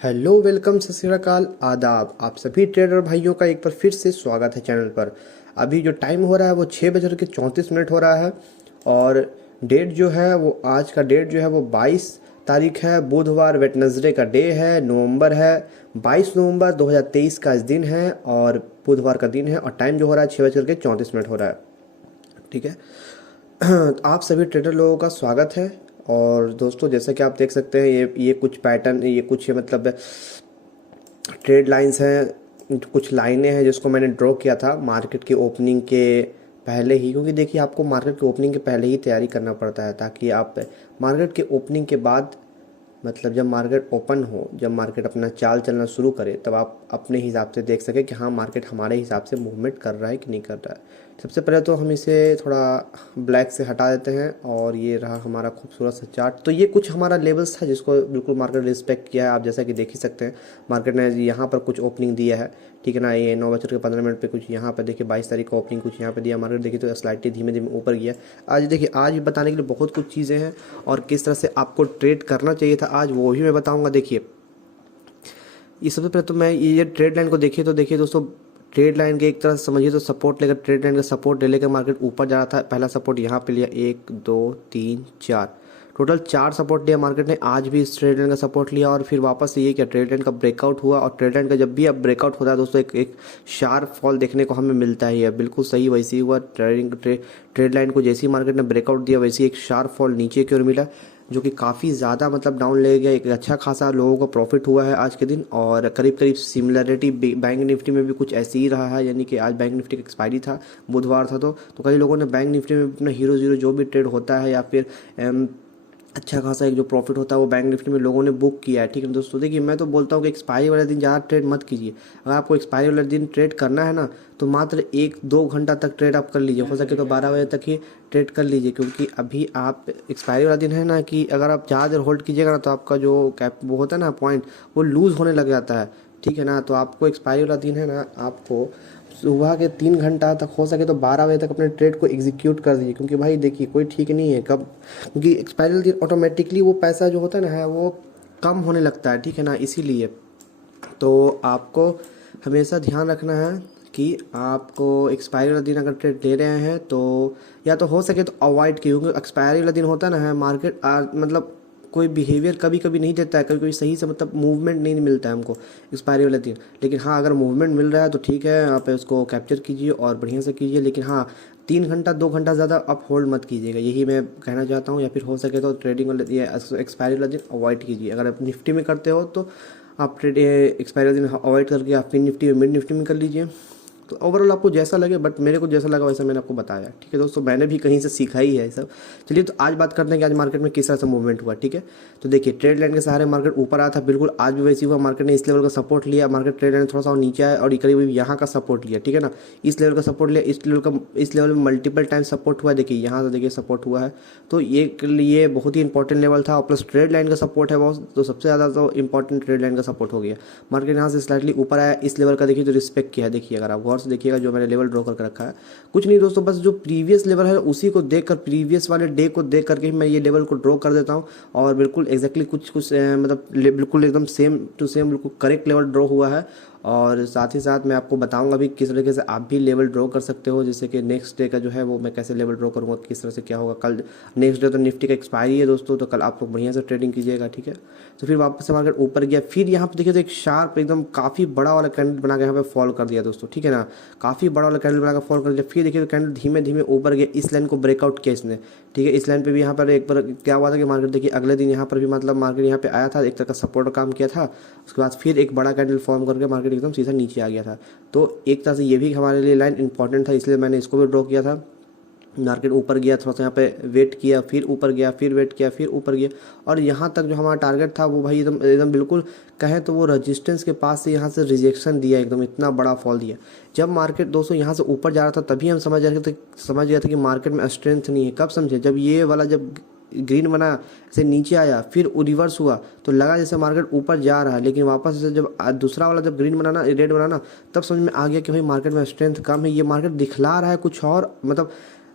Hello welcome सत श्री अकाल आदाब। आप सभी ट्रेडर भाइयों का एक बार फिर से स्वागत है चैनल पर। अभी जो टाइम हो रहा है वो 6 बज के 34 मिनट हो रहा है और डेट जो है वो आज का डेट जो है वो 22 तारीख है, बुधवार वेटनसडे का डे है, नवंबर है 22 नवंबर 2023 का इस दिन है और बुधवार का दिन है और टाइम जो हो रहा है 6 बज के 34 मिनट हो रहा है। ठीक है। तो आप सभी ट्रेडर लोगों का स्वागत है। और दोस्तों जैसा कि आप देख सकते हैं ये कुछ पैटर्न, ये कुछ मतलब ट्रेड लाइंस हैं, कुछ लाइनें हैं जिसको मैंने ड्रॉ किया था मार्केट की ओपनिंग के पहले ही, क्योंकि देखिए आपको मार्केट की ओपनिंग के पहले ही तैयारी करना पड़ता है ताकि आप मार्केट के ओपनिंग के बाद मतलब जब मार्केट ओपन हो, जब मार्केट अपना चाल चलना शुरू करे तब आप अपने हिसाब से देख सकें कि हाँ मार्केट हमारे हिसाब से मूवमेंट कर रहा है कि नहीं कर रहा है। सबसे पहले तो हम इसे थोड़ा ब्लैक से हटा देते हैं और ये रहा हमारा खूबसूरत सा चार्ट। तो ये कुछ हमारा लेवल्स था जिसको बिल्कुल मार्केट रिस्पेक्ट किया है। आप जैसा कि देख ही सकते हैं मार्केट ने यहाँ पर कुछ ओपनिंग दिया है, ठीक है ना। ये 9 बज के 15 मिनट पे कुछ यहाँ पर देखिए 22 तारीख को ओपनिंग कुछ यहाँ पे दिया मार्केट, देखिए तो स्लाइटली धीमे धीमे ऊपर गया। आज देखिए आज भी बताने के लिए बहुत कुछ चीज़ें हैं और किस तरह से आपको ट्रेड करना चाहिए था आज वो भी मैं बताऊँगा। देखिए ये सबसे पहले तो मैं ये ट्रेड लाइन को देखिए तो देखिए दोस्तों, ट्रेड लाइन के एक तरह से समझिए तो सपोर्ट लेकर, ट्रेड लाइन का सपोर्ट ले लेकर मार्केट ऊपर जा रहा था। पहला सपोर्ट यहाँ पे लिया 1 2 3 4, टोटल 4 सपोर्ट लिया मार्केट ने। आज भी इस ट्रेड लाइन का सपोर्ट लिया और फिर वापस से ये क्या ट्रेड लाइन का ब्रेकआउट हुआ। और ट्रेड लाइन का जब भी अब ब्रेकआउट होता है दोस्तों एक शार्प फॉल देखने को हमें मिलता है। ये बिल्कुल सही वैसे ही हुआ। ट्रेड लाइन को जैसे ही मार्केट ने ब्रेकआउट दिया वैसे ही एक शार्प फॉल नीचे की ओर मिला जो कि काफ़ी ज़्यादा मतलब डाउन ले गया। एक अच्छा खासा लोगों को प्रॉफिट हुआ है आज के दिन और करीब करीब सिमिलरिटी बैंक निफ्टी में भी कुछ ऐसे ही रहा है। यानी कि आज बैंक निफ्टी का एक्सपायरी था, बुधवार था, तो कई लोगों ने बैंक निफ्टी में अपना हीरो जीरो जो भी ट्रेड होता है या फिर अच्छा खासा एक जो प्रॉफिट होता है वो बैंक निफ्टी में लोगों ने बुक किया है। ठीक है दोस्तों, देखिए मैं तो बोलता हूँ कि एक्सपायरी वाले दिन ज़्यादा ट्रेड मत कीजिए। अगर आपको एक्सपायरी वाले दिन ट्रेड करना है ना तो मात्र 1-2 घंटा तक ट्रेड आप कर लीजिए, हो सके तो 12 बजे तक ही ट्रेड कर लीजिए, क्योंकि अभी आप एक्सपायरी वाला दिन है ना कि अगर आप ज़्यादा देर होल्ड कीजिएगा ना तो आपका जो कैप वो होता है ना पॉइंट वो लूज़ होने लग जाता है। ठीक है ना, तो आपको एक्सपायरी वाला दिन है ना, आपको सुबह के 3 घंटा तक, हो सके तो 12 बजे तक अपने ट्रेड को एग्जीक्यूट कर दीजिए, क्योंकि भाई देखिए कोई ठीक नहीं है कब, क्योंकि एक्सपायरी वाले दिन ऑटोमेटिकली वो पैसा जो होता है ना वो कम होने लगता है। ठीक है ना, इसीलिए तो आपको हमेशा ध्यान रखना है कि आपको एक्सपायरी वाला दिन अगर ट्रेड ले रहे हैं तो या तो हो सके तो अवॉइड कीजिए, क्योंकि एक्सपायरी वाला दिन होता है ना मार्केट मतलब कोई बिहेवियर कभी कभी नहीं देता है, कभी कभी सही से मतलब मूवमेंट नहीं मिलता है हमको एक्सपायरी वाले दिन। लेकिन हाँ अगर मूवमेंट मिल रहा है तो ठीक है, आप उसको कैप्चर कीजिए और बढ़िया से कीजिए। लेकिन हाँ 3 घंटा 2 घंटा ज़्यादा आप होल्ड मत कीजिएगा, यही मैं कहना चाहता हूँ। या फिर हो सके तो ट्रेडिंग वाले ये एक्सपायरी वाला दिन अवॉइड कीजिए। अगर आप निफ्टी में करते हो तो आप ट्रेड एक्सपायरी दिन अवॉइड करके आप फिर निफ्टी में मिड निफ्टी में कर लीजिए। तो ओवरऑल आपको जैसा लगे, बट मेरे को जैसा लगा वैसा मैंने आपको बताया। ठीक है दोस्तों, मैंने भी कहीं से सीखा ही है सब। चलिए तो आज बात करते हैं कि आज मार्केट में किस तरह से मूवमेंट हुआ। ठीक है, तो देखिए ट्रेड लाइन के सहारे मार्केट ऊपर आया था, बिल्कुल आज भी वैसे हुआ। मार्केट ने इस लेवल का सपोर्ट लिया, मार्केट ट्रेड लाइन थोड़ा सा नीचे आया और करीब यहाँ का सपोर्ट लिया। ठीक है ना, इस लेवल का सपोर्ट लिया, इस लेवल में मल्टीपल टाइम सपोर्ट हुआ। देखिए यहाँ से देखिए सपोर्ट हुआ है, तो ये बहुत ही इंपॉर्टेंट लेवल था। और प्लस ट्रेड लाइन का सपोर्ट है बहुत, तो सबसे ज़्यादा तो इंपॉर्टेंट ट्रेड लाइन का सपोर्ट हो गया। मार्केट यहाँ से स्लाइटली ऊपर आया, इस लेवल का देखिए तो रिस्पेक्ट किया है। देखिए अगर आप गौर से देखिएगा जो मैंने लेवल ड्रॉ करके रखा है कुछ नहीं दोस्तों, बस जो प्रीवियस लेवल है उसी को देखकर, प्रीवियस वाले डे को देख करके ही मैं ये लेवल को ड्रॉ कर देता हूँ। और बिल्कुल एग्जैक्टली कुछ मतलब बिल्कुल एकदम सेम टू सेम बिल्कुल करेक्ट लेवल ड्रॉ हुआ है। और साथ ही साथ मैं आपको बताऊंगा भी किस तरीके से आप भी लेवल ड्रॉ कर सकते हो, जैसे कि नेक्स्ट डे का जो है वो मैं कैसे लेवल ड्रॉ करूँगा, किस तरह से क्या होगा। कल नेक्स्ट डे तो निफ्टी का एक्सपायरी है दोस्तों, तो कल आप लोग बढ़िया से ट्रेडिंग कीजिएगा। ठीक है, तो फिर वापस से मार्केट ऊपर गया, फिर यहाँ पे देखिए तो एक शार्प एकदम काफ़ी बड़ा वाला कैंडल बना के यहाँ पे फॉल कर दिया दोस्तों। ठीक है ना, काफ़ी बड़ा वाला कैंडल बना के फॉल कर दिया। फिर देखिए तो कैंडल धीमे धीमे ऊपर गया, इस लाइन को ब्रेकआउट किया इसने। ठीक है, इस लाइन पे भी यहाँ पर एक बार क्या हुआ था कि मार्केट देखिए अगले दिन यहाँ पर भी मतलब मार्केट यहाँ पे आया था, एक तरह का सपोर्ट काम किया था। उसके बाद फिर एक बड़ा कैंडल फॉर्म करके मार्केट एकदम सीधा नीचे आ गया था। तो एक तरह से ये भी हमारे लिए लाइन इंपॉर्टेंट था, इसलिए मैंने इसको भी ड्रॉ किया था। मार्केट ऊपर गया, थोड़ा सा यहाँ पे वेट किया, फिर ऊपर गया, फिर वेट किया, फिर ऊपर गया, और यहाँ तक जो हमारा टारगेट था वो भाई एकदम एकदम बिल्कुल कहें तो वो रेजिस्टेंस के पास से यहाँ से रिजेक्शन दिया, एकदम इतना बड़ा फॉल दिया। जब मार्केट दोस्तों यहाँ से ऊपर जा रहा था तभी हम समझ गया था कि मार्केट में स्ट्रेंथ नहीं है। कब समझे, जब ये वाला जब ग्रीन बना से नीचे आया फिर रिवर्स हुआ तो लगा जैसे मार्केट ऊपर जा रहा है, लेकिन वापस से जब दूसरा वाला जब ग्रीन बनाना रेड बनाना तब समझ में आ गया कि भाई मार्केट में स्ट्रेंथ कम है। ये मार्केट दिखला रहा है कुछ और, मतलब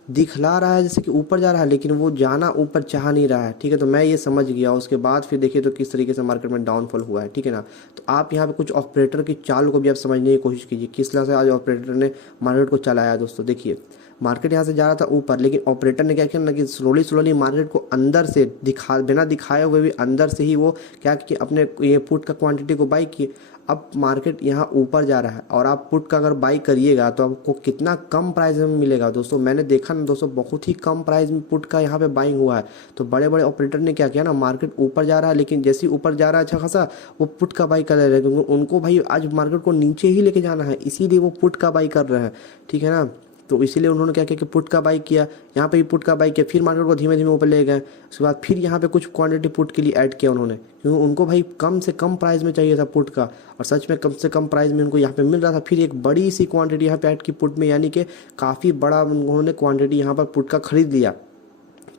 दिखला रहा है जैसे कि ऊपर जा रहा है, लेकिन वो जाना ऊपर चाह नहीं रहा है, ठीक है। तो मैं ये समझ गया। उसके बाद फिर देखिए तो किस तरीके से मार्केट में डाउनफॉल हुआ है, ठीक है ना। तो आप यहाँ पे कुछ ऑपरेटर की चाल को भी आप समझने की कोशिश कीजिए, किस तरह से आज ऑपरेटर ने मार्केट को चलाया। दोस्तों देखिए, मार्केट यहाँ से जा रहा था ऊपर, लेकिन ऑपरेटर ने क्या किया ना कि स्लोली स्लोली मार्केट को अंदर से बिना दिखाए हुए भी अंदर से ही वो क्या किया, अपने ये पुट का क्वांटिटी को बाई किए। अब मार्केट यहाँ ऊपर जा रहा है और आप पुट का अगर बाई करिएगा तो आपको कितना कम प्राइस में मिलेगा। दोस्तों मैंने देखा ना दोस्तों, बहुत ही कम प्राइस में पुट का यहाँ पे बाइंग हुआ है। तो बड़े बड़े ऑपरेटर ने क्या किया ना, मार्केट ऊपर जा रहा है, लेकिन जैसे ही ऊपर जा रहा है अच्छा खासा, वो पुट का बाई कर रहे हैं, क्योंकि उनको भाई आज मार्केट को नीचे ही लेके जाना है, इसीलिए वो पुट का बाई कर रहे हैं, ठीक है ना। तो इसीलिए उन्होंने क्या किया कि पुट का बाई किया, यहाँ पे भी पुट का बाई किया, फिर मार्केट को धीमे धीमे ऊपर ले गए। उसके बाद फिर यहाँ पे कुछ क्वांटिटी पुट के लिए ऐड किया उन्होंने, क्योंकि उनको भाई कम से कम प्राइस में चाहिए था पुट का, और सच में कम से कम प्राइस में उनको यहाँ पे मिल रहा था। फिर एक बड़ी सी क्वांटिटी यहाँ पे ऐड की पुट में, यानी कि काफ़ी बड़ा उन्होंने क्वांटिटी यहाँ पर पुट का खरीद लिया।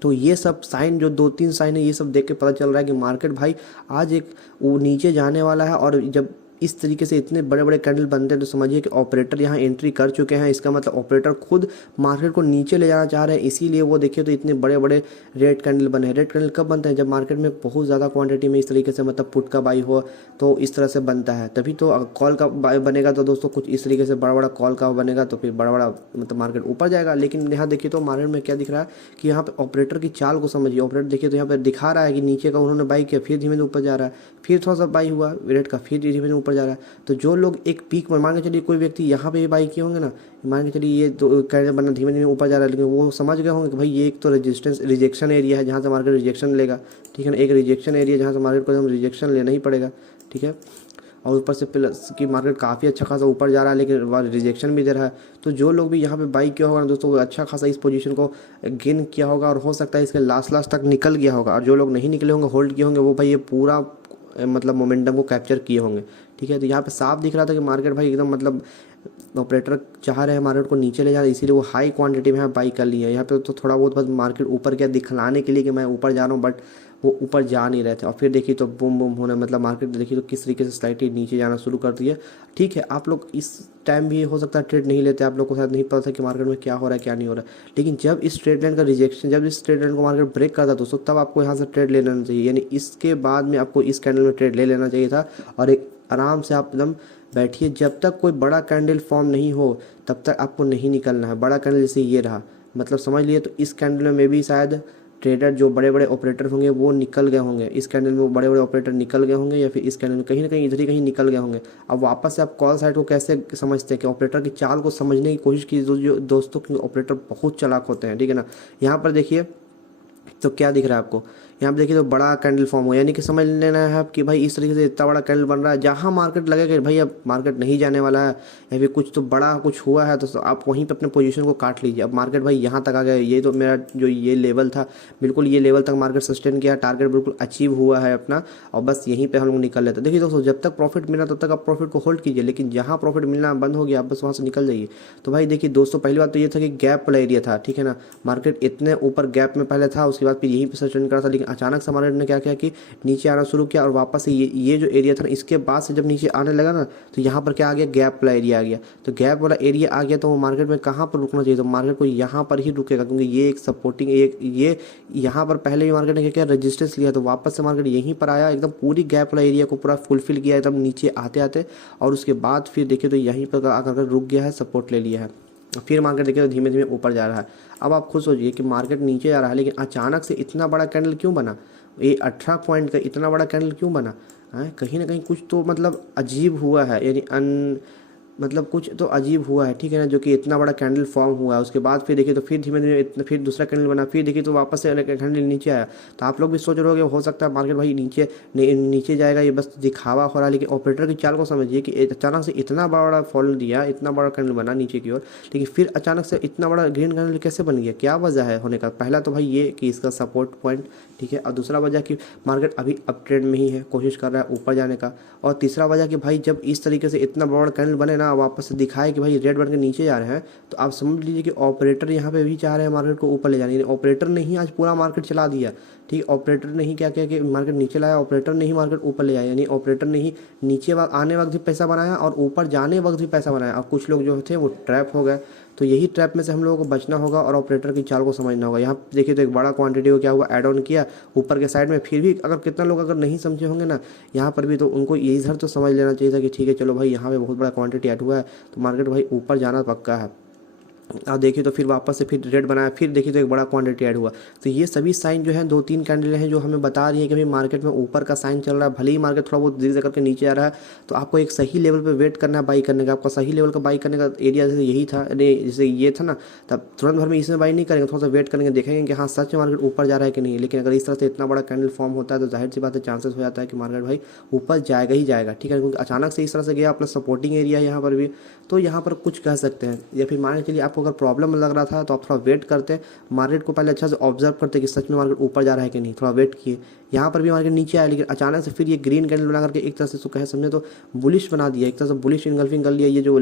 तो ये सब साइन, जो 2-3 साइन है, ये सब देख के पता चल रहा है कि मार्केट भाई आज एक वो नीचे जाने वाला है। और जब इस तरीके से इतने बड़े बड़े कैंडल बनते हैं तो समझिए कि ऑपरेटर यहाँ एंट्री कर चुके हैं। इसका मतलब ऑपरेटर खुद मार्केट को नीचे ले जाना चाह रहे हैं, इसीलिए वो देखिए तो इतने बड़े बड़े रेड कैंडल बने हैं। रेड कैंडल कब बनते हैं, जब मार्केट में बहुत ज़्यादा क्वांटिटी में इस तरीके से मतलब पुट का बाई हो, तो इस तरह से बनता है। तभी तो कॉल का बाई बनेगा तो दोस्तों कुछ इस तरीके से बड़ा बड़ा कॉल का बनेगा, तो फिर बड़ा बड़ा मतलब मार्केट ऊपर जाएगा। लेकिन यहाँ देखिए तो मार्केट में क्या दिख रहा है कि यहाँ पे ऑपरेटर की चाल को समझिए। ऑपरेटर देखिए तो यहाँ पे दिखा रहा है कि नीचे का उन्होंने बाई किया, फिर धीमे धीमे ऊपर जा रहा है, फिर थोड़ा सा बाई हुआ रेट का, फिर धीमे धीमे ऊपर जा रहा है। तो जो लोग एक पीक में, मान के चलिए कोई व्यक्ति यहाँ पे भी बाई किए होंगे ना, मान के चलिए ये तो कैंडल बनना धीमे धीमे ऊपर जा रहा है, लेकिन वो समझ गए होंगे कि भाई ये एक तो रिजेक्शन एरिया है जहाँ से मार्केट रिजेक्शन लेगा, ठीक है ना। एक रिजेक्शन एरिया जहाँ से मार्केट को एकदम रिजेक्शन लेना ही पड़ेगा, ठीक है। और ऊपर से प्लस की मार्केट काफ़ी अच्छा खासा ऊपर जा रहा है, लेकिन रिजेक्शन भी दे रहा है। तो जो लोग भी यहाँ पे बाई किया होगा ना दोस्तों, वो अच्छा खासा इस पोजीशन को गेन किया होगा, और हो सकता है इसके लास्ट तक निकल गया होगा। और जो लोग नहीं निकले होंगे, होल्ड किए होंगे, वो भाई ये पूरा मतलब मोमेंटम को कैप्चर किए होंगे, ठीक है। तो यहाँ पे साफ दिख रहा था कि मार्केट भाई एकदम मतलब ऑपरेटर चाह रहे हैं मार्केट को नीचे ले जाना, इसीलिए वो हाई क्वांटिटी में बाई कर लिया है। यहाँ पे तो थोड़ा बहुत बस मार्केट ऊपर क्या दिखलाने के लिए कि मैं ऊपर जा रहा हूँ, बट वो ऊपर जा नहीं रहे थे। और फिर देखिए तो बूम बूम होने, मतलब मार्केट देखिए तो किस तरीके से स्लाइडली नीचे जाना शुरू कर दिया। ठीक है, आप लोग इस टाइम भी हो सकता है ट्रेड नहीं लेते, आप लोग को शायद नहीं पता था कि मार्केट में क्या हो रहा है क्या नहीं हो रहा है। लेकिन जब इस ट्रेड लाइन का रिजेक्शन, जब इस ट्रेड लाइन को मार्केट ब्रेक करता दोस्तों, तब आपको यहाँ से ट्रेड ले लेना चाहिए। यानी इसके बाद में आपको इस कैंडल में ट्रेड ले लेना चाहिए था, और एक आराम से आप एकदम बैठिए। जब तक कोई बड़ा कैंडल फॉर्म नहीं हो तब तक आपको नहीं निकलना है। बड़ा कैंडल जैसे ये रहा, मतलब समझ लिए तो इस कैंडल में भी शायद ट्रेडर जो बड़े बड़े ऑपरेटर होंगे वो निकल गए होंगे, इस कैंडल में वो बड़े बड़े ऑपरेटर निकल गए होंगे, या फिर इस कैंडल में कहीं ना कहीं इधर ही कहीं निकल गए होंगे। अब वापस से आप कॉल साइड को कैसे समझते हैं कि ऑपरेटर की चाल को समझने की कोशिश कीजिए दोस्तों, क्योंकि ऑपरेटर बहुत चालाक होते हैं, ठीक है ना। यहाँ पर देखिए तो क्या दिख रहा है आपको, यहाँ पे देखिए तो बड़ा कैंडल फॉर्म हो, यानी कि समझ लेना है आप कि भाई इस तरीके से इतना बड़ा कैंडल बन रहा है, जहाँ मार्केट लगेगा भाई अब मार्केट नहीं जाने वाला है, या फिर कुछ तो बड़ा कुछ हुआ है, तो आप वहीं पे अपने पोजीशन को काट लीजिए। अब मार्केट भाई यहाँ तक आ गया, ये तो मेरा जो ये लेवल था, बिल्कुल ये लेवल तक मार्केट सस्टेन किया, टारगेट बिल्कुल अचीव हुआ है अपना, और बस यहीं पर हम लोग निकल लेते हैं। देखिए दोस्तों, जब तक प्रॉफिट मिला तब तक आप प्रॉफिट को होल्ड कीजिए, लेकिन जहाँ प्रॉफिट मिलना बंद हो गया आप बस वहाँ से निकल जाइए। तो भाई देखिए दोस्तों, पहली बात तो ये था कि गैप वाला एरिया था, ठीक है ना। मार्केट इतने ऊपर गैप में पहले था, उसके बाद फिर यहीं पर सस्टेन करा था, लेकिन अचानक से मार्केट ने क्या किया कि नीचे आना शुरू किया, और वापस से ये जो एरिया था ना, इसके बाद से जब नीचे आने लगा ना, तो यहाँ पर क्या आ गया, गैप वाला एरिया आ गया। तो गैप वाला एरिया आ गया तो वो मार्केट में कहाँ पर रुकना चाहिए, तो मार्केट को यहाँ पर ही रुकेगा, क्योंकि ये एक सपोर्टिंग ये यहाँ पर पहले भी मार्केट ने क्या किया, रेजिस्टेंस लिया, तो वापस से मार्केट यहीं पर आया, एकदम पूरी गैप वाला एरिया को पूरा फुलफिल किया एकदम नीचे आते आते, और उसके बाद फिर देखिए तो यहीं पर आकर रुक गया है, सपोर्ट ले लिया है। फिर मार्केट देखिए तो धीमे धीमे ऊपर जा रहा है। अब आप खुद सोचिए कि मार्केट नीचे जा रहा है, लेकिन अचानक से इतना बड़ा कैंडल क्यों बना, ये 18 पॉइंट का इतना बड़ा कैंडल क्यों बना है। कहीं ना कहीं कुछ तो मतलब अजीब हुआ है, यानी मतलब कुछ तो अजीब हुआ है, ठीक है ना, जो कि इतना बड़ा कैंडल फॉर्म हुआ है। उसके बाद फिर देखिए तो फिर धीमे धीमे फिर दूसरा कैंडल बना, फिर देखिए तो वापस से कैंडल नीचे आया। तो आप लोग भी सोच रहे होगे हो सकता है मार्केट भाई नीचे जाएगा, ये बस दिखावा हो रहा है, लेकिन ऑपरेटर की चाल को समझिए कि अचानक से इतना बड़ा फॉल दिया, इतना बड़ा कैंडल बना नीचे की ओर, लेकिन फिर अचानक से इतना बड़ा ग्रीन कैंडल कैसे बन गया, क्या वजह है होने का। पहला तो भाई ये कि इसका सपोर्ट पॉइंट, ठीक है, और दूसरा वजह कि मार्केट अभी अप ट्रेंड में ही है, कोशिश कर रहा है ऊपर जाने का, और तीसरा वजह कि भाई जब इस तरीके से इतना बड़ा कैंडल बने ना, वापस से दिखाए कि भाई रेड बन के नीचे जा रहे हैं, तो आप समझ लीजिए कि ऑपरेटर यहाँ पे भी चाह रहे हैं मार्केट को ऊपर ले जाने। ऑपरेटर ने ही आज पूरा मार्केट चला दिया, ठीक है। ऑपरेटर ने ही क्या किया कि मार्केट नीचे लाया, ऑपरेटर ने ही मार्केट ऊपर ले आया, यानी ऑपरेटर ने ही नीचे आने वक्त भी पैसा बनाया और ऊपर जाने वक्त भी पैसा बनाया। और कुछ लोग जो थे वो ट्रैप हो गए, तो यही ट्रैप में से हम लोगों को बचना होगा और ऑपरेटर की चाल को समझना होगा। यहाँ देखिए तो एक बड़ा क्वांटिटी को क्या हुआ, ऐड ऑन किया ऊपर के साइड में, फिर भी अगर कितना लोग अगर नहीं समझे होंगे ना यहाँ पर भी, तो उनको ये इधर तो समझ लेना चाहिए था कि ठीक है चलो भाई यहाँ पे बहुत बड़ा क्वांटिटी ऐड हुआ है तो मार्केट भाई ऊपर जाना पक्का है। आप देखिए तो फिर वापस से फिर रेड बनाया, फिर देखिए तो एक बड़ा क्वांटिटी ऐड हुआ। तो ये सभी साइन जो है 2-3 कैंडल हैं जो हमें बता रही है कि भाई मार्केट में ऊपर का साइन चल रहा है। भले ही मार्केट थोड़ा बहुत धीरे करके नीचे आ रहा है तो आपको एक सही लेवल पे वेट करना है बाई करने का। आपका सही लेवल का बाई करने का एरिया जैसे यही था, जैसे ये था ना, तब तुरंत भर में इसमें बाई नहीं करेंगे, थोड़ा सा वेट करेंगे, देखेंगे कि हाँ सच में मार्केट ऊपर जा रहा है कि नहीं। लेकिन अगर इस तरह से इतना बड़ा कैंडल फॉर्म होता है तो जाहिर सी बात है चांसेस हो जाता है कि मार्केट भाई ऊपर जाएगा ही जाएगा, ठीक है। क्योंकि अचानक से इस तरह से गया प्लस सपोर्टिंग एरिया है यहाँ पर भी, तो यहाँ पर कुछ कह सकते हैं। या फिर मान के लिए आपको अगर प्रॉब्लम लग रहा था तो आप थोड़ा वेट करते, मार्केट को पहले अच्छा से ऑब्जर्व करते कि सच में मार्केट ऊपर जा रहा है कि नहीं, थोड़ा वेट किए। यहाँ पर भी मार्केट नीचे आया लेकिन अचानक से फिर ये ग्रीन कैंडल बना करके एक तरह से इसको कहे समझे तो बुलिश बना दिया, एक तरह से बुलिश इनगल्फिंग कर लिया। ये जो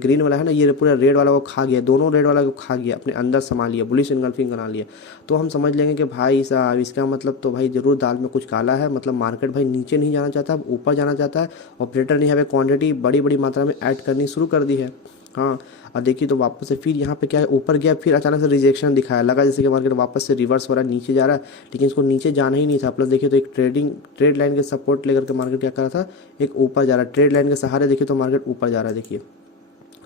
ग्रीन वाला है ना, ये पूरा रेड वाला को खा गया, दोनों रेड वाला को खा गया, अपने अंदर संभाल लिया, बुलिश इनगल्फिंग बना लिया। तो हम समझ लेंगे कि भाई साहब इसका मतलब तो भाई जरूर दाल में कुछ काला है, मतलब मार्केट भाई नीचे नहीं जाना चाहता, ऊपर जाना चाहता है। ऑपरेटर ने यहाँ पे क्वांटिटी बड़ी बड़ी मात्रा में ऐड करनी शुरू कर दी है। हाँ, और देखिए तो वापस से फिर यहाँ पे क्या है, ऊपर गया, फिर अचानक से रिजेक्शन दिखाया, लगा जैसे कि मार्केट वापस से रिवर्स हो रहा है, नीचे जा रहा है, लेकिन इसको नीचे जाना ही नहीं था। प्लस देखिए तो एक ट्रेड लाइन के सपोर्ट लेकर के मार्केट क्या कर रहा था, एक ऊपर जा रहा है, ट्रेड लाइन के सहारे देखिए तो मार्केट ऊपर जा रहा है। देखिए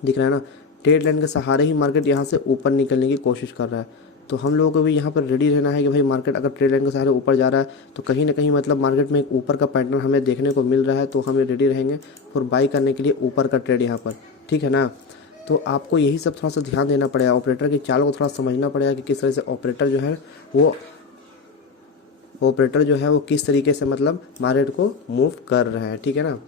दिख रहा है ना, ट्रेड लाइन के सहारे ही मार्केट यहाँ से ऊपर निकलने की कोशिश कर रहा है। तो हम लोगों को भी यहाँ पर रेडी रहना है कि भाई मार्केट अगर ट्रेड लाइन के सहारे ऊपर जा रहा है तो कहीं ना कहीं मतलब मार्केट में एक ऊपर का पैटर्न हमें देखने को मिल रहा है, तो हमें रेडी रहेंगे फॉर बाई करने के लिए ऊपर का ट्रेड यहाँ पर, ठीक है ना। तो आपको यही सब थोड़ा सा ध्यान देना पड़ेगा, ऑपरेटर की चाल को थोड़ा समझना पड़ेगा कि किस तरह से ऑपरेटर जो है वो किस तरीके से मतलब मार्केट को मूव कर रहे हैं, ठीक है ना।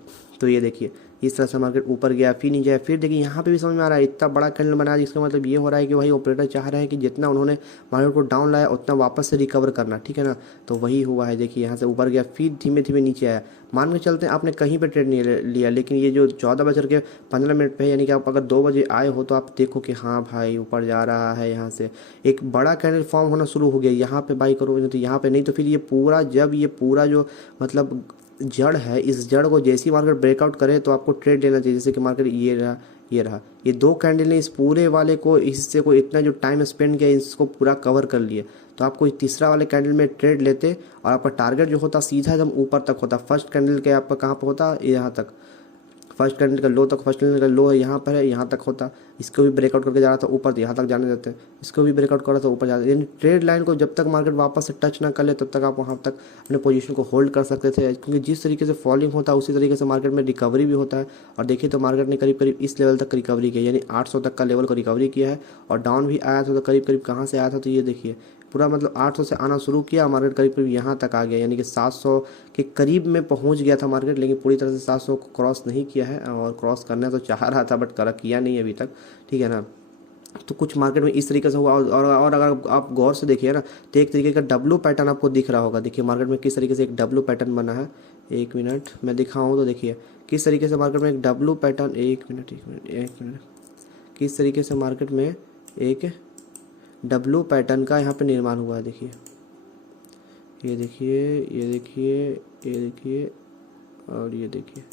तो ये देखिए इस तरह से मार्केट ऊपर गया, फिर नीचे, फिर देखिए यहाँ पे भी समझ में आ रहा है इतना बड़ा कैंडल बनाया, जिसका मतलब ये हो रहा है कि भाई ऑपरेटर चाह रहे हैं कि जितना उन्होंने मार्केट को डाउन लाया उतना वापस से रिकवर करना, ठीक है ना। तो वही हुआ है, देखिए यहाँ से ऊपर गया, फिर धीमे धीमे नीचे आया। मान के चलते हैं आपने कहीं पर ट्रेड नहीं लिया, लेकिन ये जो 14:15 पे यानी कि आप अगर 2 बजे आए हो तो आप देखो कि हाँ भाई ऊपर जा रहा है, यहाँ से एक बड़ा कैंडल फॉर्म होना शुरू हो गया, यहाँ पे बाई करो, तो यहाँ पे नहीं, तो फिर ये पूरा जब ये पूरा जो मतलब जड़ है, इस जड़ को जैसे ही मार्केट ब्रेकआउट करे तो आपको ट्रेड लेना चाहिए। जैसे कि मार्केट ये रहा, ये 2 कैंडल ने इस पूरे वाले को, इस हिस्से को इतना जो टाइम स्पेंड किया इसको पूरा कवर कर लिया। तो आपको इस तीसरा वाले कैंडल में ट्रेड लेते और आपका टारगेट जो होता सीधा एकदम ऊपर तक होता। फर्स्ट कैंडल के आपका कहाँ पर होता, यहाँ तक, फर्स्ट कैंडल का लो तक, फर्स्ट कैंडल का लो है यहाँ पर है, यहाँ तक होता। इसको भी ब्रेकआउट करके जा रहा था ऊपर, तो यहाँ तक जाने देते हैं, इसको भी ब्रेकआउट कर रहा था ऊपर जाते, यानी ट्रेड लाइन को जब तक मार्केट वापस से टच ना कर ले तब तक आप वहाँ तक अपने पोजीशन को होल्ड कर सकते थे। क्योंकि जिस तरीके से फॉलिंग होता है उसी तरीके से मार्केट में रिकवरी भी होता है। और देखिए तो मार्केट ने करीब करीब इस लेवल तक रिकवरी की, यानी 800 तक का लेवल को रिकवरी किया है। और डाउन भी आया था तो करीब करीब कहाँ से आया था, तो ये देखिए पूरा मतलब 800 से आना शुरू किया, मार्केट करीब करीब यहाँ तक आ गया, यानी कि 700 के करीब में पहुँच गया था मार्केट, लेकिन पूरी तरह से 700 को क्रॉस नहीं किया है। और क्रॉस करना तो चाह रहा था बट किया नहीं अभी तक, ठीक है ना। तो कुछ मार्केट में इस तरीके से हुआ। और अगर आप गौर से देखिए ना तो एक तरीके का डब्लू पैटर्न आपको दिख रहा होगा। देखिए मार्केट में किस तरीके से एक डब्लू पैटर्न बना है, एक मिनट मैं दिखाऊँ तो देखिए किस तरीके से मार्केट में एक डब्लू पैटर्न, एक मिनट किस तरीके से मार्केट में एक डब्लू पैटर्न का यहाँ पे निर्माण हुआ है। देखिए ये देखिए, ये देखिए, ये देखिए और ये देखिए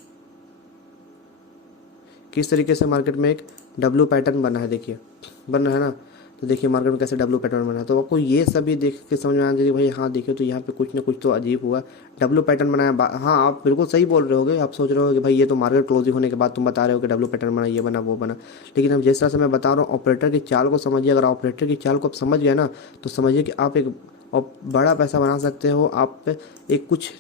किस तरीके से मार्केट में एक डब्लू पैटर्न बना है, देखिए बन रहा है ना। तो देखिए मार्केट में कैसे डब्लू पैटर्न बना है, तो आपको ये सभी देख के समझ में आना चाहिए भाई हाँ देखिए तो यहाँ पे कुछ ना कुछ तो अजीब हुआ, डब्लू पैटर्न बनाया। हाँ आप बिल्कुल सही बोल रहे होगे, आप सोच रहे हो कि भाई ये तो मार्केट क्लोजिंग होने के बाद तुम बता रहे हो कि डब्लू पैटर्न बना, ये बना वो बना। लेकिन अब जिस तरह से मैं बता रहा हूँ ऑपरेटर की चाल को समझिए। अगर ऑपरेटर की चाल को आप समझ गए ना तो समझिए कि आप एक बड़ा पैसा बना सकते हो, आप एक कुछ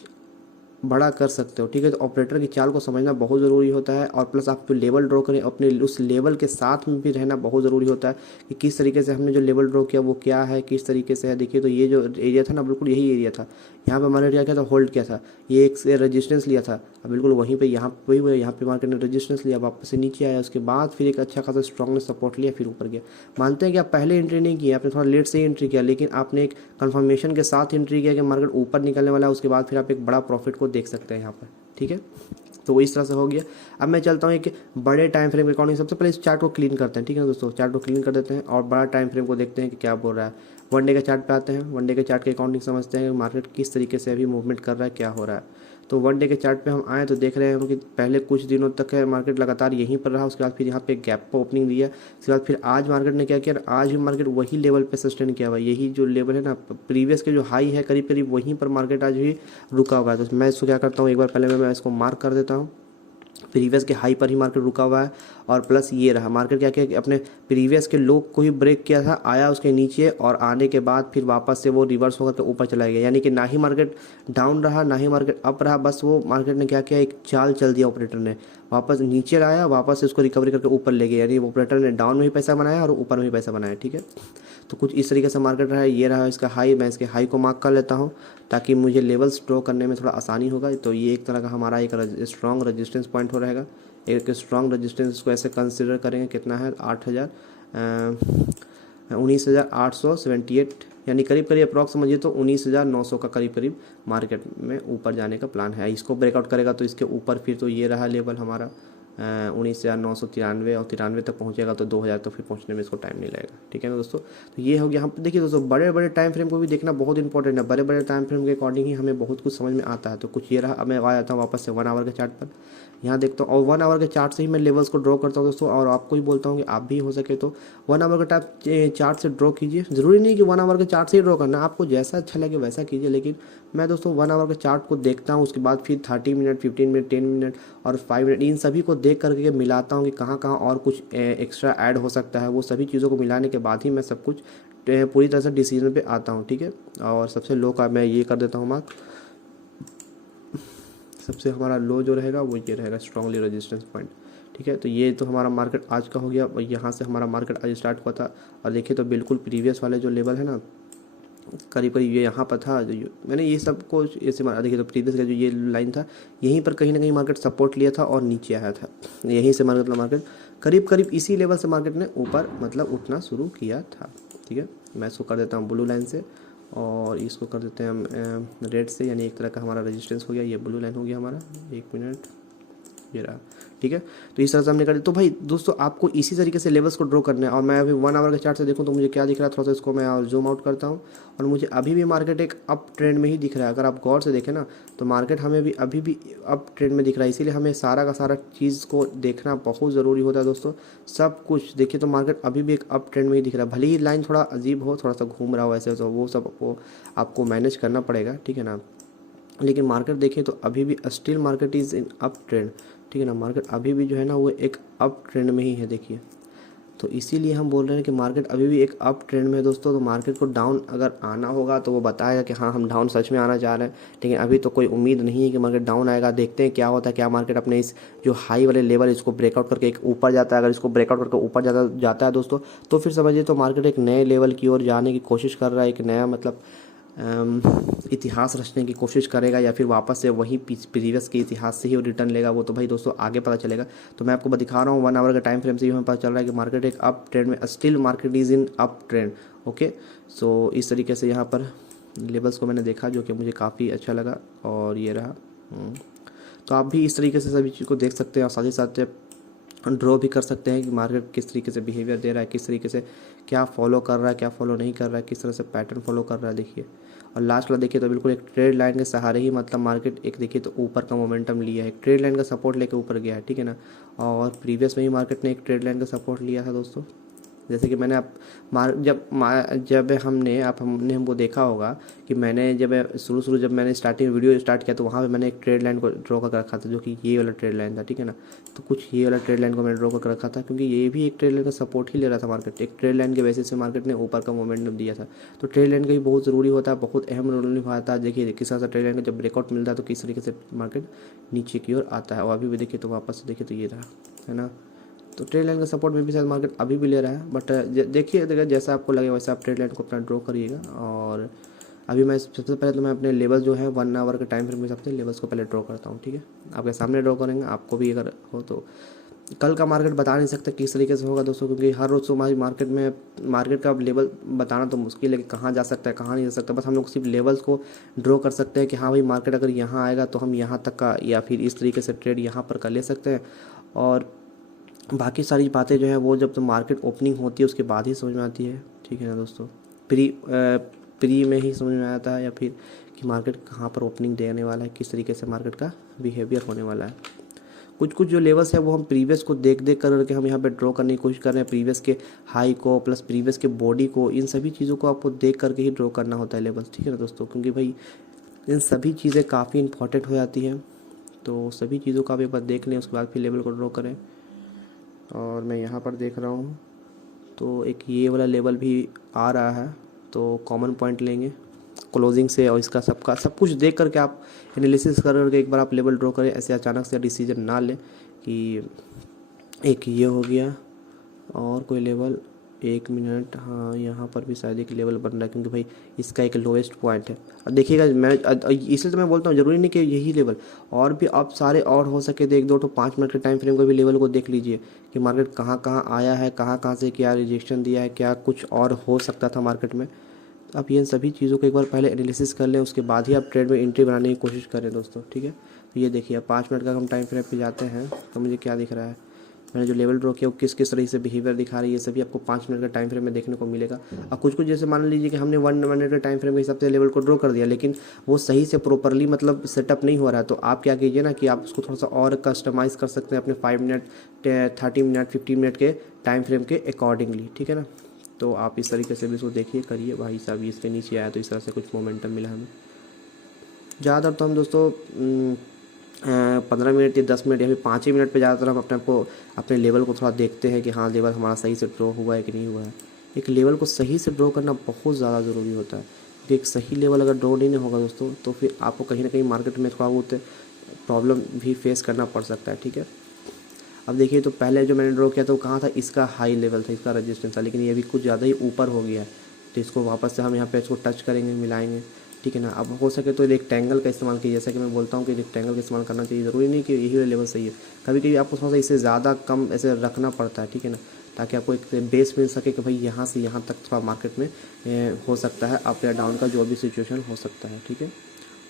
बड़ा कर सकते हो, ठीक है। तो ऑपरेटर की चाल को समझना बहुत ज़रूरी होता है। और प्लस आप लेवल ड्रॉ करें, अपने उस लेवल के साथ में भी रहना बहुत ज़रूरी होता है कि किस तरीके से हमने जो लेवल ड्रॉ किया वो क्या है, किस तरीके से है। देखिए तो ये जो एरिया था ना बिल्कुल यही एरिया था, यहाँ पे हमारे क्या था, होल्ड किया था, ये एक रेजिस्टेंस लिया था, अब बिल्कुल वहीं पे यहाँ पे मार्केट ने रेजिस्टेंस लिया, वापस से नीचे आया, उसके बाद फिर एक अच्छा खासा स्ट्रॉन्ग सपोर्ट लिया, फिर ऊपर गया। मानते हैं कि आप पहले एंट्री नहीं किया, आपने थोड़ा लेट से ही एंट्री किया, लेकिन आपने एक कंफर्मेशन के साथ एंट्री किया कि मार्केट ऊपर निकलने वाला है, उसके बाद फिर आप एक बड़ा प्रॉफिट को देख सकते हैं यहाँ पर, ठीक है। तो वो इस तरह से हो गया। अब मैं चलता हूँ एक बड़े टाइम फ्रेम के अकॉर्डिंग, सबसे पहले इस चार्ट को क्लीन करते हैं, ठीक है दोस्तों, चार्ट को क्लीन कर देते हैं और बड़ा टाइम फ्रेम को देखते हैं कि क्या बोल रहा है। वन डे के चार्ट पे आते हैं, वन डे के चार्ट के अकॉर्डिंग समझते हैं मार्केट किस तरीके से अभी मूवमेंट कर रहा है, क्या हो रहा है। तो 1 डे के चार्ट पे हम आए तो देख रहे हैं कि पहले कुछ दिनों तक है मार्केट लगातार यहीं पर रहा, उसके बाद फिर यहाँ पे गैप पर ओपनिंग दिया, उसके बाद फिर आज मार्केट ने क्या किया, आज भी मार्केट वही लेवल पे सस्टेन किया हुआ है। यही जो लेवल है ना प्रीवियस के जो हाई है करीब करीब वहीं पर मार्केट आज भी रुका हुआ है। तो मैं इसको क्या करता हूँ, एक बार पहले मैं इसको मार्क कर देता हूँ, प्रीवियस के हाई पर ही मार्केट रुका हुआ है। और प्लस ये रहा मार्केट क्या किया कि अपने प्रीवियस के लो को ही ब्रेक किया था, आया उसके नीचे और आने के बाद फिर वापस से वो रिवर्स होकर के ऊपर चला गया। यानी कि ना ही मार्केट डाउन रहा ना ही मार्केट अप रहा, बस वो मार्केट ने क्या किया, एक चाल चल दिया ऑपरेटर ने, वापस नीचे आया, वापस से उसको रिकवरी करके ऊपर ले गया। यानी ऑपरेटर ने डाउन में भी पैसा बनाया और ऊपर में भी पैसा बनाया। ठीक है, तो कुछ इस तरीके से मार्केट रहा है। ये रहा इसका हाई, मैं इसके हाई को मार्क कर लेता हूँ ताकि मुझे लेवल्स ड्रॉ करने में थोड़ा आसानी होगा। तो ये एक तरह का हमारा एक स्ट्रॉन्ग रजिस्टेंस पॉइंट हो रहेगा, एक स्ट्रॉन्ग रजिस्टेंस को ऐसे कंसिडर करेंगे। कितना है, 19,878, यानी करीब करीब अप्रॉक्स समझिए तो 19,900 का करीब करीब मार्केट में ऊपर जाने का प्लान है। इसको ब्रेकआउट करेगा तो इसके ऊपर फिर तो ये रहा लेवल हमारा 19,993 और 93 तक पहुंचेगा तो 2,000 तक फिर पहुंचने में इसको टाइम नहीं लगेगा। ठीक है ना दोस्तों, तो ये हो गया। हम देखिए दोस्तों बड़े बड़े टाइम फ्रेम को भी देखना बहुत इंपॉर्टेंट है, बड़े बड़े टाइम फ्रेम के अकॉर्डिंग ही हमें बहुत कुछ समझ में आता है। तो कुछ ये रहा, मैं आ जाता हूँ वापस से 1 आवर के चार्ट पर, यहाँ देखता हूँ और 1 आवर के चार्ट से ही मैं लेवल्स को ड्रॉ करता हूँ दोस्तों। और आपको ही बोलता हूँ कि आप भी हो सके तो 1 आवर के चार्ट से ड्रॉ कीजिए। ज़रूरी नहीं कि 1 आवर के चार्ट से ही ड्रॉ करना, आपको जैसा अच्छा लगे वैसा कीजिए। लेकिन मैं दोस्तों 1 आवर के चार्ट को देखता हूँ, उसके बाद फिर 30 मिनट, 15 मिनट, 10 मिनट और 5 मिनट, इन सभी को देख करके मिलाता हूँ कि कहाँ कहाँ और कुछ एक्स्ट्रा ऐड हो सकता है। वो सभी चीज़ों को मिलाने के बाद ही मैं सब कुछ पूरी तरह से डिसीजन पे आता हूँ। ठीक है, और सबसे लो का मैं ये कर देता हूँ मार्क, सबसे हमारा लो जो रहेगा वो ये रहेगा, स्ट्रांगली रेजिस्टेंस पॉइंट। ठीक है, तो ये तो हमारा मार्केट आज का हो गया। और यहाँ से हमारा मार्केट आज स्टार्ट हुआ था और देखिए तो बिल्कुल प्रीवियस वाले जो लेवल है ना करीब करीब ये यहाँ पर था, जो मैंने ये सब को ऐसे मारा। देखिए तो प्रीवियस का जो ये लाइन था यहीं पर कहीं ना कहीं मार्केट सपोर्ट लिया था और नीचे आया था, यहीं से मार्केट करीब करीब इसी लेवल से मार्केट ने ऊपर मतलब उठना शुरू किया था। ठीक है, मैं इसको कर देता हूँ ब्लू लाइन से और इसको कर देते हैं हम रेड से, यानी एक तरह का हमारा रेजिस्टेंस हो गया। ये ब्लू लाइन हो गया हमारा, 1 मिनट, ये रहा। ठीक है, तो इस तरह से हमने कर दिया। तो भाई दोस्तों आपको इसी तरीके से लेवल्स को ड्रॉ करना है। और मैं अभी 1 आवर के चार्ट से देखूं तो मुझे क्या दिख रहा है, थोड़ा सा इसको मैं जूम आउट करता हूं और मुझे अभी भी मार्केट एक अप ट्रेंड में ही दिख रहा है। अगर आप गौर से देखें ना तो मार्केट हमें भी अभी भी अप ट्रेंड में दिख रहा है। इसीलिए हमें सारा का सारा चीज़ को देखना बहुत ज़रूरी होता है दोस्तों। सब कुछ देखिए तो मार्केट अभी भी एक अप ट्रेंड में ही दिख रहा है, भले ही लाइन थोड़ा अजीब हो, थोड़ा सा घूम रहा हो ऐसे, तो वो सब आपको मैनेज करना पड़ेगा। ठीक है ना, लेकिन मार्केट देखिए तो अभी भी still market is in up trend. ठीक है ना, मार्केट अभी भी जो है ना वो एक अप ट्रेंड में ही है देखिए। तो इसीलिए हम बोल रहे हैं कि मार्केट अभी भी एक अप ट्रेंड में है दोस्तों। तो मार्केट को डाउन अगर आना होगा तो वो बताएगा कि हाँ हम डाउन सच में आना चाह रहे हैं, लेकिन अभी तो कोई उम्मीद नहीं है कि मार्केट डाउन आएगा। देखते हैं क्या होता है, क्या मार्केट अपने इस जो हाई वाले लेवल इसको ब्रेकआउट करके एक ऊपर जाता है। अगर इसको ब्रेकआउट करके ऊपर जाता है दोस्तों तो फिर समझिए तो मार्केट एक नए लेवल की ओर जाने की कोशिश कर रहा है, एक नया मतलब इतिहास रचने की कोशिश करेगा या फिर वापस से वही प्रीवियस के इतिहास से ही रिटर्न लेगा, वो तो भाई दोस्तों आगे पता चलेगा। तो मैं आपको दिखा रहा हूँ 1 आवर के टाइम फ्रेम से ही हमें पता चल रहा है कि मार्केट एक अप ट्रेंड में, still market is in up trend. Okay, so इस तरीके से यहाँ पर लेवल्स को मैंने देखा जो कि मुझे काफ़ी अच्छा लगा और ये रहा। तो आप भी इस तरीके से सभी चीज़ को देख सकते हैं और साथ ही साथ ड्रॉ भी कर सकते हैं कि मार्केट किस तरीके से बिहेवियर दे रहा है, किस तरीके से क्या फॉलो कर रहा है, क्या फॉलो नहीं कर रहा है, किस तरह से पैटर्न फॉलो कर रहा है। देखिए और लास्ट वाला देखिए तो बिल्कुल एक ट्रेड लाइन के सहारे ही मतलब मार्केट एक देखिए तो ऊपर का मोमेंटम लिया है, एक ट्रेड लाइन का सपोर्ट लेके ऊपर गया है। ठीक है ना, और प्रीवियस में ही मार्केट ने एक ट्रेड लाइन का सपोर्ट लिया था दोस्तों। जैसे कि मैंने आप जब हमने हमको देखा होगा कि मैंने जब मैंने स्टार्टिंग वीडियो स्टार्ट किया तो वहाँ पे मैंने एक ट्रेड लाइन को ड्रॉ कर रखा था जो कि ये वाला ट्रेड लाइन था। ठीक है ना, तो कुछ ये वाला ट्रेड लाइन को मैंने ड्रॉ कर रखा था क्योंकि ये भी एक ट्रेड लाइन का सपोर्ट ही ले रहा था मार्केट, एक ट्रेड लाइन के बेसिस से मार्केट ने ऊपर का मोमेंटम दिया था। तो ट्रेड लाइन का भी बहुत ज़रूरी होता है, बहुत अहम रोल निभाता है। देखिए किस तरह से ट्रेड लाइन का जब ब्रेकआउट मिलता है तो किस तरीके से मार्केट नीचे की ओर आता है। और अभी भी देखिए तो वापस से देखिए तो ये रहा है ना, तो ट्रेड लाइन का सपोर्ट में भी शायद मार्केट अभी भी ले रहा है। बट देखिए जैसा आपको लगे वैसा आप ट्रेड लाइन को अपना ड्रॉ करिएगा। और अभी मैं सबसे पहले तो मैं अपने लेवल जो है 1 आवर के टाइम फ्रेम के हिसाब से लेवल्स को पहले ड्रॉ करता हूँ। ठीक है, आपके सामने ड्रॉ करेंगे, आपको भी अगर हो तो कल का मार्केट बता नहीं सकते किस तरीके से होगा दोस्तों, क्योंकि हर रोज़ हमारी मार्केट का लेवल बताना तो मुश्किल है कि कहाँ जा सकता है कहाँ नहीं जा सकता। बस हम लोग सिर्फ लेवल्स को ड्रॉ कर सकते हैं कि हाँ भाई मार्केट अगर यहाँ आएगा तो हम यहाँ तक का या फिर इस तरीके से ट्रेड यहाँ पर कर ले सकते हैं। और बाकी सारी बातें जो है वो जब तो मार्केट ओपनिंग होती है उसके बाद ही समझ में आती है। ठीक है ना दोस्तों, प्री में ही समझ में आता है, या फिर कि मार्केट कहाँ पर ओपनिंग देने वाला है, किस तरीके से मार्केट का बिहेवियर होने वाला है। कुछ कुछ जो लेवल्स है वो हम प्रीवियस को देख देख करके हम यहाँ पे ड्रॉ करने की कोशिश कर रहे हैं, प्रीवियस के हाई को प्लस प्रीवियस के बॉडी को, इन सभी चीज़ों को आपको देख करके ही ड्रॉ करना होता है लेवल्स, ठीक है ना दोस्तों, क्योंकि भाई इन सभी चीज़ें काफ़ी इंपॉर्टेंट हो जाती हैं। तो सभी चीज़ों का आप एक बार देख लें, उसके बाद फिर लेवल को ड्रॉ करें। और मैं यहाँ पर देख रहा हूँ तो एक ये वाला लेवल भी आ रहा है, तो कॉमन पॉइंट लेंगे क्लोजिंग से, और इसका सबका सब कुछ देख करके आप एनालिसिस कर करके एक बार आप लेवल ड्रॉ करें। ऐसे अचानक से डिसीजन ना लें कि एक ये हो गया और कोई लेवल 1 मिनट, हाँ यहाँ पर भी शायद एक लेवल बन रहा है, क्योंकि भाई इसका एक लोएस्ट पॉइंट है। अब देखिएगा, मैं इसलिए तो मैं बोलता हूँ ज़रूरी नहीं कि यही लेवल, और भी आप सारे और हो सके तो 1 2 तो 5 मिनट के टाइम फ्रेम को भी लेवल को देख लीजिए कि मार्केट कहाँ कहाँ आया है, कहाँ कहाँ से क्या रिजेक्शन दिया है, क्या कुछ और हो सकता था मार्केट में। तो आप ये सभी चीज़ों को एक बार पहले एनालिसिस कर लें, उसके बाद ही आप ट्रेड में एंट्री बनाने की कोशिश करें दोस्तों, ठीक है। तो ये देखिए 5 मिनट का हम टाइम फ्रेम पे जाते हैं तो मुझे क्या दिख रहा है, मैंने जो लेवल ड्रॉ किया वो किस किस तरह से बिहेवियर दिखा रही है, ये सभी आपको 5 मिनट का टाइम फ्रेम में देखने को मिलेगा। अब कुछ कुछ जैसे मान लीजिए कि हमने 1 मिनट के टाइम फ्रेम के हिसाब से लेवल को ड्रॉ कर दिया, लेकिन वो सही से प्रॉपरली मतलब सेटअप नहीं हो रहा है, तो आप क्या कीजिए ना कि आप उसको थोड़ा सा और कस्टमाइज़ कर सकते हैं अपने 5 मिनट 30 मिनट 15 मिनट के टाइम फ्रेम के अकॉर्डिंगली, ठीक है ना। तो आप इस तरीके से भी इसको देखिए, करिए। भाई साहब इसके नीचे आया तो इस तरह से कुछ मोमेंटम मिला हमें। ज़्यादातर तो हम दोस्तों 15 मिनट या 10 मिनट या फिर 5 ही मिनट पे ज़्यादातर हम अपने लेवल को थोड़ा देखते हैं कि हाँ लेवल हमारा सही से ड्रॉ हुआ है कि नहीं हुआ है। एक लेवल को सही से ड्रॉ करना बहुत ज़्यादा ज़रूरी होता है, क्योंकि एक सही लेवल अगर ड्रॉ नहीं होगा दोस्तों तो फिर आपको कहीं ना कहीं मार्केट में थोड़ा बहुत प्रॉब्लम भी फेस करना पड़ सकता है, ठीक है। अब देखिए, तो पहले जो मैंने ड्रॉ किया था वो कहाँ था, इसका हाई लेवल था, इसका रेजिस्टेंस था, लेकिन ये भी कुछ ज़्यादा ही ऊपर हो गया है। तो इसको वापस से हम यहाँ पे इसको टच करेंगे, मिलाएंगे, ठीक है ना। अब हो सके तो रेक्टेंगल का इस्तेमाल कीजिए, जैसा कि मैं बोलता हूँ कि रेक्टेंगल का इस्तेमाल करना चाहिए, ज़रूरी नहीं कि यही वाला लेवल सही है, कभी कभी आपको थोड़ा सा इससे ज़्यादा कम ऐसे रखना पड़ता है, ठीक है ना, ताकि आपको एक बेस मिल सके कि भाई यहाँ से यहाँ तक थोड़ा मार्केट में हो सकता है अप या डाउन का जो भी सिचुएशन हो सकता है, ठीक है।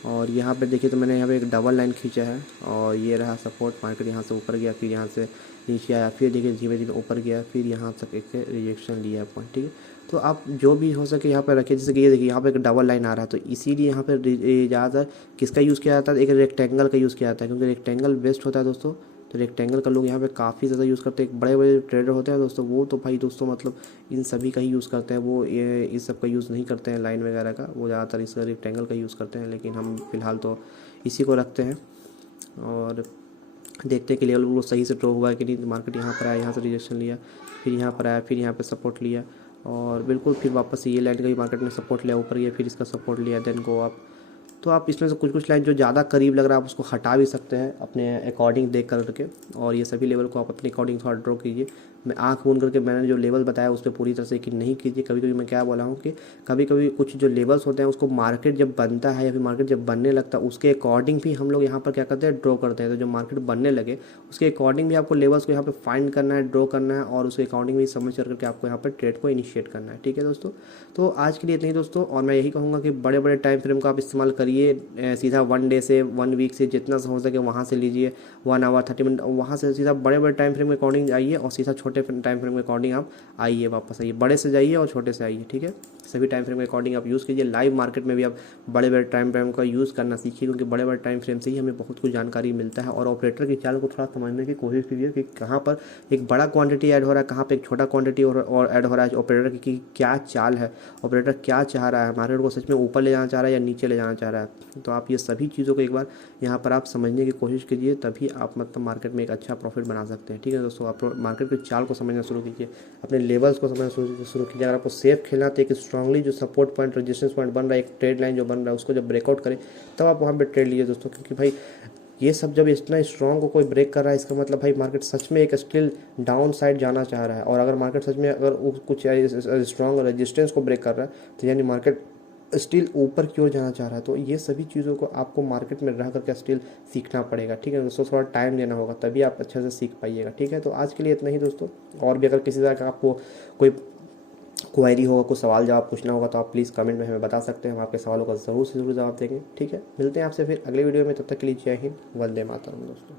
और यहाँ पे देखिए तो मैंने यहाँ पे एक डबल लाइन खींचा है, और ये रहा सपोर्ट, मार्केट यहाँ से ऊपर गया, फिर यहाँ से नीचे आया, फिर देखिए धीमे धीमे ऊपर गया, फिर यहाँ तक एक रिजेक्शन लिया है पॉइंट, ठीक है। तो आप जो भी हो सके यहाँ पर रखिए, जैसे कि ये देखिए यहाँ पे एक डबल लाइन आ रहा है, तो इसीलिए यहाँ पर ज़्यादातर किसका यूज़ किया जाता है, एक रेक्टेंगल का यूज़ किया जाता है, क्योंकि रेक्टेंगल बेस्ट होता है दोस्तों। तो रेक्टेंगल का लोग यहाँ पे काफ़ी ज़्यादा यूज़ करते हैं। एक बड़े बड़े ट्रेडर होते हैं दोस्तों, वो तो भाई दोस्तों मतलब इन सभी का ही यूज़ करते हैं, वो ये इस सब का यूज़ नहीं करते हैं लाइन वगैरह का, वो ज़्यादातर इस रेक्टेंगल का यूज़ करते हैं, लेकिन हम फिलहाल तो इसी को रखते हैं और देखते हैं कि लेवल वो सही से ड्रॉ हुआ है कि नहीं। मार्केट यहाँ पर आया, यहाँ से रिजेक्शन लिया, फिर यहाँ पर आया, फिर यहाँ पे सपोर्ट लिया, और बिल्कुल फिर वापस से ये लाइन का भी मार्केट ने सपोर्ट लिया, ऊपर गया, फिर इसका सपोर्ट लिया, देन गो अप। तो आप इसमें से कुछ कुछ लाइन जो ज़्यादा करीब लग रहा है आप उसको हटा भी सकते हैं अपने अकॉर्डिंग देख करके, और ये सभी लेवल को आप अपने अकॉर्डिंग थोड़ा ड्रॉ कीजिए। मैं आँख मूंद करके मैंने जो लेवल बताया उस पर पूरी तरह से यकीन नहीं कीजिए। कभी कभी मैं क्या बोला हूँ कि कभी कभी कुछ जो लेवल्स होते हैं उसको मार्केट जब बनता है या फिर मार्केट जब बनने लगता है उसके अकॉर्डिंग भी हम लोग यहाँ पर क्या करते हैं, ड्रॉ करते हैं। तो जब मार्केट बनने लगे उसके अकॉर्डिंग भी आपको लेवल्स को यहाँ पर फाइंड करना है, ड्रॉ करना है, और उसके अकॉर्डिंग भी समझ करके आपको यहाँ पर ट्रेड को इनिशिएट करना है, ठीक है दोस्तों। तो आज के लिए इतना ही दोस्तों, और मैं यही कहूँगा कि बड़े बड़े टाइम फ्रेम का आप इस्तेमाल करिए, सीधा 1 डे से 1 वीक से जितना हो सके वहाँ से लीजिए, 1 आवर 30 मिनट, वहाँ से सीधा बड़े बड़े टाइम फ्रेम के अकॉर्डिंग आइए, और सीधा छोटे टाइम फ्रेम के अकॉर्डिंग आप आइए, वापस आइए, बड़े से जाइए और छोटे से आइए, ठीक है। सभी टाइम फ्रेम के अकॉर्डिंग आप यूज़ कीजिए। लाइव मार्केट में भी आप बड़े बड़े टाइम फ्रेम का यूज़ करना सीखिए, क्योंकि बड़े बड़े टाइम फ्रेम से ही हमें बहुत कुछ जानकारी मिलता है। और ऑपरेटर की चाल को थोड़ा समझने की कोशिश कीजिए कि कहाँ पर एक बड़ा क्वांटिटी ऐड हो रहा है, कहाँ पर एक छोटा क्वांटिटी और ऐड हो रहा है। ऑपरेटर की क्या चाल है, ऑपरेटर क्या चाह रहा है, मार्केट को सच में ऊपर ले जाना चाह रहा है या नीचे ले जाना चाह रहा है। तो आप ये सभी चीज़ों को एक बार यहाँ पर आप समझने की कोशिश कीजिए, तभी आप मतलब मार्केट में एक अच्छा प्रॉफिट बना सकते हैं, ठीक है दोस्तों। आप मार्केट की चाल को समझना शुरू कीजिए, अपने लेवल्स को समझना शुरू कीजिए। अगर आपको सेफ खेलना तो एक स्ट्रांगली जो सपोर्ट पॉइंट रेजिस्टेंस पॉइंट बन रहा है, एक ट्रेड लाइन जो बन रहा है, उसको जब ब्रेकआउट करें तब आप वहाँ पर ट्रेड लीजिए दोस्तों। क्योंकि भाई ये सब जब इतना स्ट्रॉन्ग को कोई ब्रेक कर रहा है, इसका मतलब भाई मार्केट सच में एक स्टिल डाउन साइड जाना चाह रहा है। और अगर मार्केट सच में अगर कुछ स्ट्रॉन्ग रेजिस्टेंस को ब्रेक कर रहा है तो यानी मार्केट स्टिल ऊपर की ओर जाना चाह रहा है। तो ये सभी चीज़ों को आपको मार्केट में रह करके स्टिल सीखना पड़ेगा, ठीक है दोस्तों। थोड़ा टाइम देना होगा तभी आप अच्छे से सीख पाइएगा, ठीक है। तो आज के लिए इतना ही दोस्तों, और भी अगर किसी तरह का आपको कोई क्वेरी होगा, कुछ सवाल जवाब पूछना होगा तो आप प्लीज़ कमेंट में हमें बता सकते हैं, हम आपके सवालों का ज़रूर से ज़रूर जवाब देंगे, ठीक है। मिलते हैं आपसे फिर अगले वीडियो में, तब तक के लिए जय हिंद, वंदे मातरम दोस्तों।